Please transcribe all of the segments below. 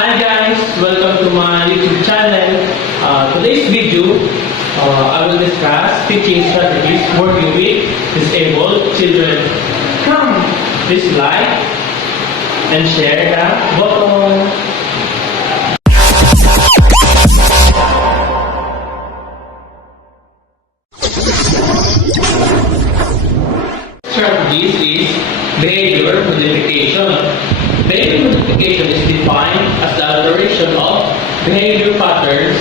Hi guys, welcome to my YouTube channel. Today's video, I will discuss teaching strategies working with disabled children. Come, please like and share the button. Strategies is behavior modification. Behavior modification is defined as the alteration of behavior patterns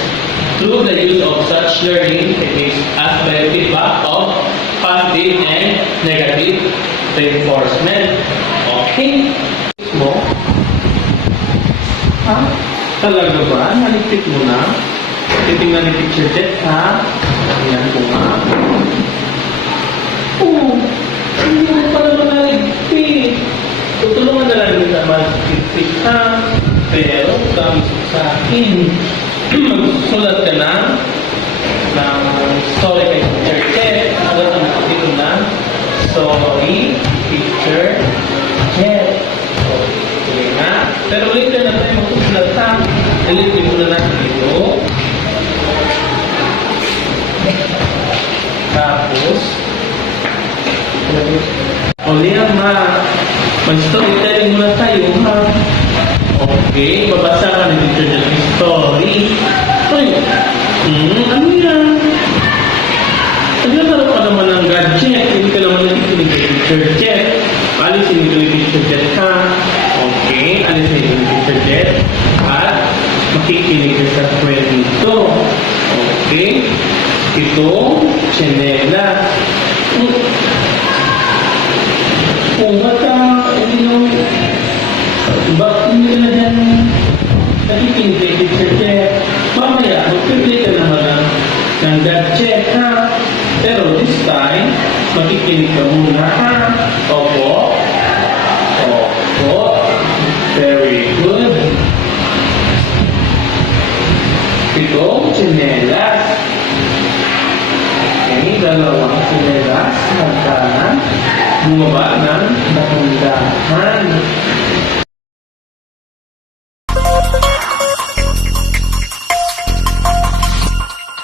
through the use of such learning techniques as biofeedback of positive and negative reinforcement. Okay? Mo? Ha? Talaga ba? Nalipit mo na? Titingnan ni Teacher Jet, ha? Ayan ko nga. Oo. Hindi mo pa naman naligpit. Tutulungan na lang kita mag-fit ha. Pero, gamit sa akin. Magsusulat ka na ng story kay Teacher Jet. Agad ang nakapito na story, Teacher Jet. Okay nga. Pero later na tayo magsusulat ha. Nalipin mo na natin ito. Tapos, o Liam ma, mag-storytelling muna tayo ha. Okay, babasa ka ng Teacher Jet ng story. Ay, ano yan? Naglalaro ka naman ng gadget. Hindi ka naman nakikinig kay Teacher Jet. Alisin ito yung Teacher Jet ha. Okay, alisin ito yung Teacher Jet. At makikinig ka sa kwento. Okay, ito, chinela. Kung bata, hindi nyo, bakit hindi na dyan nakikinig kay Teacher Jet? Mamaya, mag-play ka naman ng gadget, ha? Pero this time, makikinig ka muna, ha? Opo. Opo. Very good. Ito, chinelas. Okay, dalawang chinelas. Magkanan. Bumaba ng dahan-dahan.